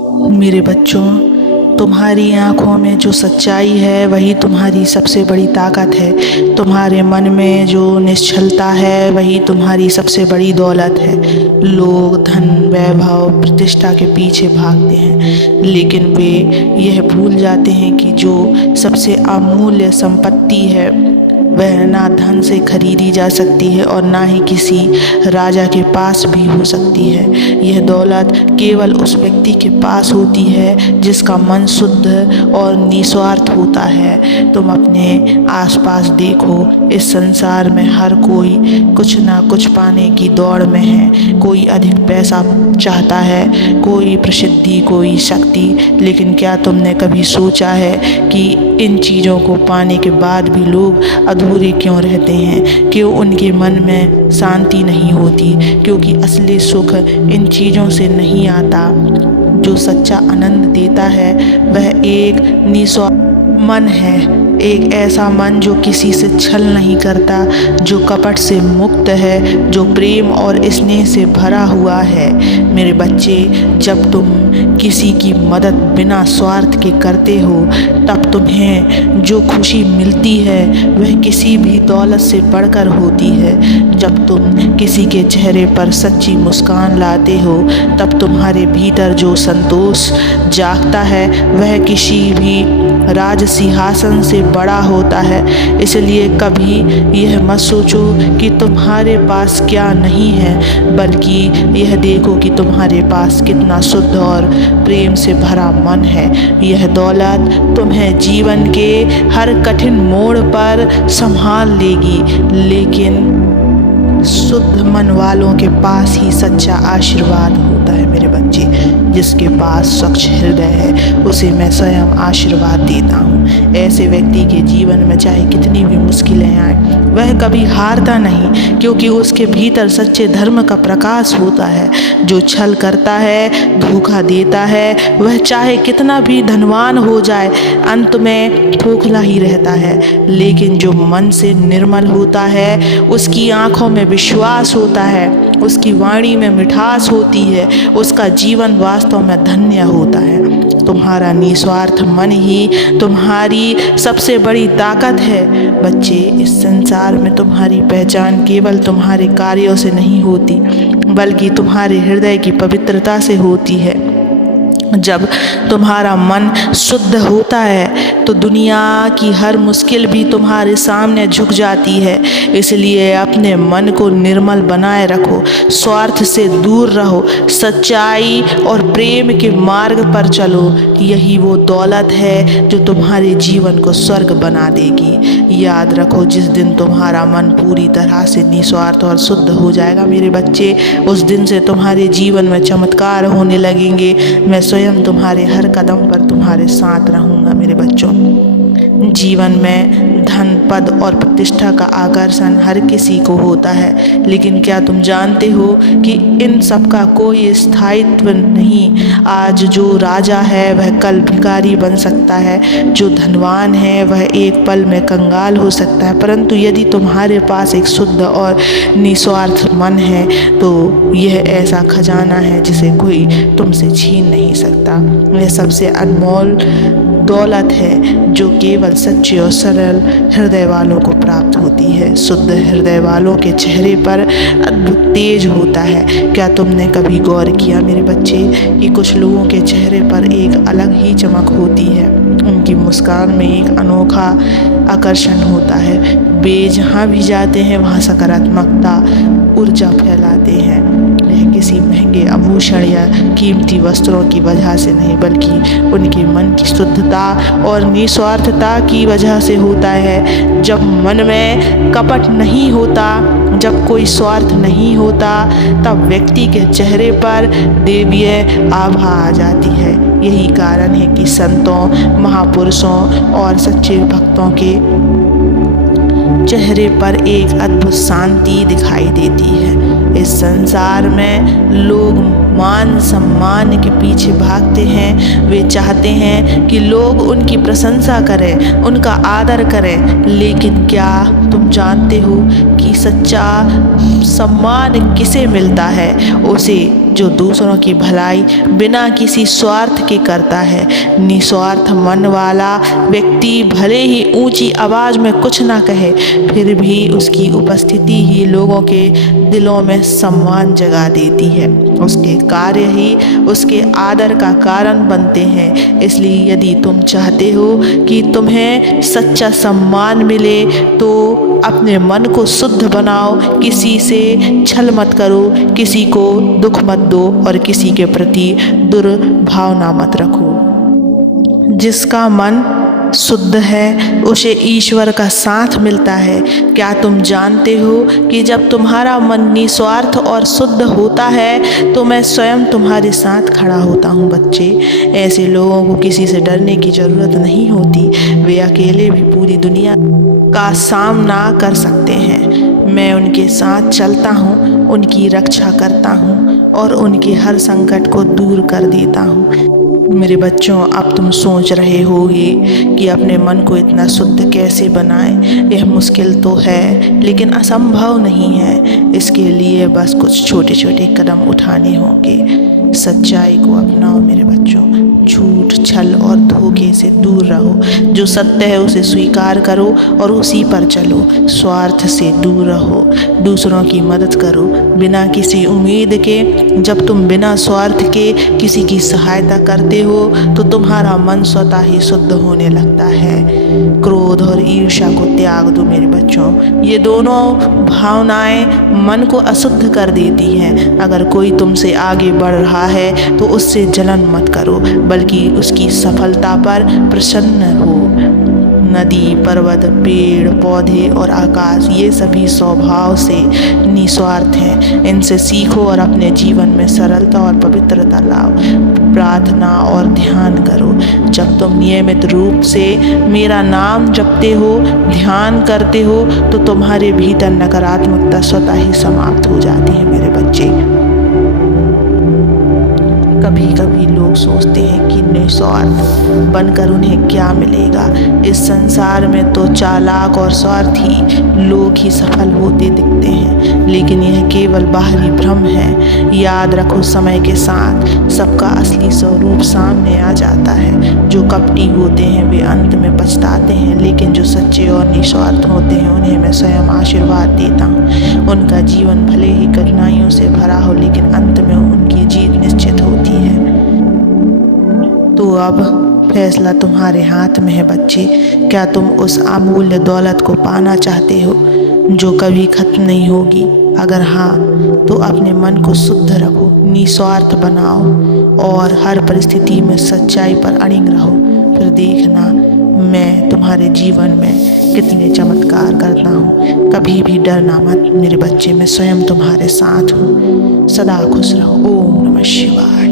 मेरे बच्चों, तुम्हारी आँखों में जो सच्चाई है वही तुम्हारी सबसे बड़ी ताकत है। तुम्हारे मन में जो निश्चलता है वही तुम्हारी सबसे बड़ी दौलत है। लोग धन, वैभव, प्रतिष्ठा के पीछे भागते हैं, लेकिन वे यह भूल जाते हैं कि जो सबसे अमूल्य संपत्ति है वह ना धन से खरीदी जा सकती है और ना ही किसी राजा के पास भी हो सकती है। यह दौलत केवल उस व्यक्ति के पास होती है जिसका मन शुद्ध और निस्वार्थ होता है। तुम अपने आसपास देखो, इस संसार में हर कोई कुछ ना कुछ पाने की दौड़ में है। कोई अधिक पैसा चाहता है, कोई प्रसिद्धि, कोई शक्ति। लेकिन क्या तुमने कभी सोचा है कि इन चीज़ों को पाने के बाद भी लोग अधूरे क्यों रहते हैं? क्यों उनके मन में शांति नहीं होती? क्योंकि असली सुख इन चीज़ों से नहीं आता। जो सच्चा आनंद देता है वह एक निस्वार्थ मन है, एक ऐसा मन जो किसी से छल नहीं करता, जो कपट से मुक्त है, जो प्रेम और स्नेह से भरा हुआ है। मेरे बच्चे, जब तुम किसी की मदद बिना स्वार्थ के करते हो तब तुम्हें जो खुशी मिलती है वह किसी भी दौलत से बढ़कर होती है। जब तुम किसी के चेहरे पर सच्ची मुस्कान लाते हो तब तुम्हारे भीतर जो संतोष जागता है वह किसी भी राज सिंहासन से बड़ा होता है। इसलिए कभी यह मत सोचो कि तुम्हारे पास क्या नहीं है, बल्कि यह देखो कि तुम्हारे पास कितना शुद्ध और प्रेम से भरा मन है। यह दौलत तुम्हें जीवन के हर कठिन मोड़ पर संभाल लेगी, लेकिन शुद्ध मन वालों के पास ही सच्चा आशीर्वाद होता है। मेरे बच्चे, जिसके पास स्वच्छ हृदय है उसे मैं स्वयं आशीर्वाद देता हूँ। ऐसे व्यक्ति के जीवन में चाहे कितनी भी मुश्किलें आए वह कभी हारता नहीं, क्योंकि उसके भीतर सच्चे धर्म का प्रकाश होता है। जो छल करता है, धोखा देता है, वह चाहे कितना भी धनवान हो जाए अंत में खोखला ही रहता है। लेकिन जो मन से निर्मल होता है, उसकी आँखों में विश्वास होता है, उसकी वाणी में मिठास होती है, उसका जीवन वास्तव में धन्य होता है। तुम्हारा निस्वार्थ मन ही तुम्हारी सबसे बड़ी ताकत है। बच्चे, इस संसार में तुम्हारी पहचान केवल तुम्हारे कार्यों से नहीं होती, बल्कि तुम्हारे हृदय की पवित्रता से होती है। जब तुम्हारा मन शुद्ध होता है तो दुनिया की हर मुश्किल भी तुम्हारे सामने झुक जाती है। इसलिए अपने मन को निर्मल बनाए रखो, स्वार्थ से दूर रहो, सच्चाई और प्रेम के मार्ग पर चलो। यही वो दौलत है जो तुम्हारे जीवन को स्वर्ग बना देगी। याद रखो, जिस दिन तुम्हारा मन पूरी तरह से निस्वार्थ और शुद्ध हो जाएगा मेरे बच्चे, उस दिन से तुम्हारे जीवन में चमत्कार होने लगेंगे। मैं स्वयं तुम्हारे हर कदम पर तुम्हारे साथ रहूँगा। मेरे बच्चों, जीवन में धन, पद और प्रतिष्ठा का आकर्षण हर किसी को होता है, लेकिन क्या तुम जानते हो कि इन सब का कोई स्थायित्व नहीं। आज जो राजा है वह कल भिखारी बन सकता है, जो धनवान है वह एक पल में कंगाल हो सकता है। परंतु यदि तुम्हारे पास एक शुद्ध और निस्वार्थ मन है तो यह ऐसा खजाना है जिसे कोई तुमसे छीन नहीं सकता। यह सबसे अनमोल दौलत है जो केवल सच्चे और सरल हृदय वालों को प्राप्त होती है। शुद्ध हृदय वालों के चेहरे पर अद्भुत तेज होता है। क्या तुमने कभी गौर किया मेरे बच्चे कि कुछ लोगों के चेहरे पर एक अलग ही चमक होती है? उनकी मुस्कान में एक अनोखा आकर्षण होता है। वे जहाँ भी जाते हैं वहाँ सकारात्मकता ऊर्जा फैलाते हैं। यह किसी महंगे आभूषण या कीमती वस्त्रों की वजह से नहीं, बल्कि उनके मन की शुद्धता और निस्वार्थता की वजह से होता है। जब मन में कपट नहीं होता, जब कोई स्वार्थ नहीं होता, तब व्यक्ति के चेहरे पर दैवीय आभा आ जाती है। यही कारण है कि संतों, महापुरुषों और सच्चे भक्तों के चेहरे पर एक अद्भुत शांति दिखाई देती है। इस संसार में लोग मान सम्मान के पीछे भागते हैं। वे चाहते हैं कि लोग उनकी प्रशंसा करें, उनका आदर करें। लेकिन क्या तुम जानते हो कि सच्चा सम्मान किसे मिलता है? उसे जो दूसरों की भलाई बिना किसी स्वार्थ के करता है। निस्वार्थ मन वाला व्यक्ति भले ही ऊंची आवाज़ में कुछ ना कहे, फिर भी उसकी उपस्थिति ही लोगों के दिलों में सम्मान जगा देती है। उसके कार्य ही उसके आदर का कारण बनते हैं। इसलिए यदि तुम चाहते हो कि तुम्हें सच्चा सम्मान मिले तो अपने मन को शुद्ध बनाओ। किसी से छल मत करो, किसी को दुख मत दो और किसी के प्रति दुर्भावना मत रखो। जिसका मन शुद्ध है उसे ईश्वर का साथ मिलता है। क्या तुम जानते हो कि जब तुम्हारा मन निस्वार्थ और शुद्ध होता है तो मैं स्वयं तुम्हारे साथ खड़ा होता हूँ बच्चे। ऐसे लोगों को किसी से डरने की ज़रूरत नहीं होती। वे अकेले भी पूरी दुनिया का सामना कर सकते हैं। मैं उनके साथ चलता हूँ, उनकी रक्षा करता हूँ और उनके हर संकट को दूर कर देता हूँ। मेरे बच्चों, अब तुम सोच रहे होगे कि अपने मन को इतना शुद्ध कैसे बनाएं। यह मुश्किल तो है लेकिन असंभव नहीं है। इसके लिए बस कुछ छोटे छोटे कदम उठाने होंगे। सच्चाई को अपनाओ मेरे बच्चों। झूठ, छल और धोखे से दूर रहो। जो सत्य है उसे स्वीकार करो और उसी पर चलो। स्वार्थ से दूर रहो। दूसरों की मदद करो बिना किसी उम्मीद के। जब तुम बिना स्वार्थ के किसी की सहायता करते हो तो तुम्हारा मन स्वतः ही शुद्ध होने लगता है। क्रोध और ईर्ष्या को त्याग दो मेरे बच्चों। ये दोनों भावनाएं मन को अशुद्ध कर देती हैं। अगर कोई तुमसे आगे बढ़ रहा है तो उससे जलन मत करो, बल्कि उसकी सफलता पर प्रसन्न हो। नदी, पर्वत, पेड़ पौधे और आकाश, ये सभी स्वभाव से निस्वार्थ हैं। इनसे सीखो और अपने जीवन में सरलता और पवित्रता लाओ। प्रार्थना और ध्यान करो। जब तुम नियमित रूप से मेरा नाम जपते हो, ध्यान करते हो, तो तुम्हारे भीतर नकारात्मकता स्वतः ही समाप्त हो जाती है मेरे बच्चे। कभी कभी लोग सोचते हैं कि निस्वार्थ बनकर उन्हें क्या मिलेगा। इस संसार में तो चालाक और स्वार्थी लोग ही सफल होते दिखते हैं, लेकिन यह केवल बाहरी भ्रम है। याद रखो, समय के साथ सबका असली स्वरूप सामने आ जाता है। जो कपटी होते हैं वे अंत में पछताते हैं, लेकिन जो सच्चे और निस्वार्थ होते हैं उन्हें मैं स्वयं आशीर्वाद देता हूँ। उनका जीवन भले ही कठिनाइयों से भरा हो, लेकिन अंत में उनकी जीत निश्चित होती है। तो अब फैसला तुम्हारे हाथ में है बच्चे। क्या तुम उस अमूल्य दौलत को पाना चाहते हो जो कभी खत्म नहीं होगी? अगर हाँ, तो अपने मन को शुद्ध रखो, निस्वार्थ बनाओ और हर परिस्थिति में सच्चाई पर अड़िग रहो। फिर देखना मैं तुम्हारे जीवन में कितने चमत्कार करता हूँ। कभी भी डरना मत मेरे बच्चे, मैं स्वयं तुम्हारे साथ हूँ। सदा खुश रहो। ओम नमः शिवाय।